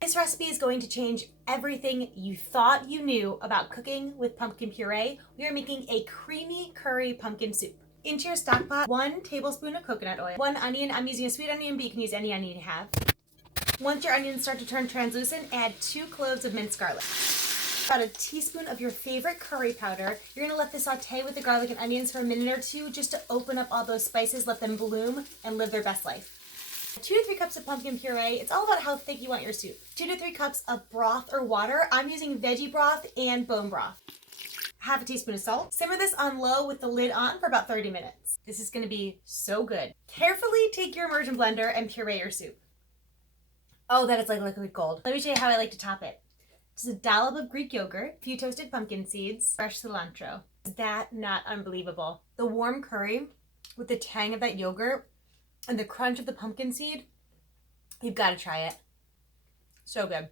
This recipe is going to change everything you thought you knew about cooking with pumpkin puree. We are making a creamy curry pumpkin soup. Into your stock pot, 1 tablespoon of coconut oil, 1 onion. I'm using a sweet onion, but you can use any onion you have. Once your onions start to turn translucent, add 2 cloves of minced garlic. About a teaspoon of your favorite curry powder. You're gonna let this saute with the garlic and onions for a minute or two just to open up all those spices, let them bloom and live their best life. 2 to 3 cups of pumpkin puree. It's all about how thick you want your soup. 2 to 3 cups of broth or water. I'm using veggie broth and bone broth. Half a teaspoon of salt. Simmer this on low with the lid on for about 30 minutes. This is gonna be so good. Carefully take your immersion blender and puree your soup. Oh, that is like liquid gold. Let me show you how I like to top it. Just a dollop of Greek yogurt, a few toasted pumpkin seeds, fresh cilantro. Is that not unbelievable? The warm curry with the tang of that yogurt and the crunch of the pumpkin seed, you've got to try it. So good.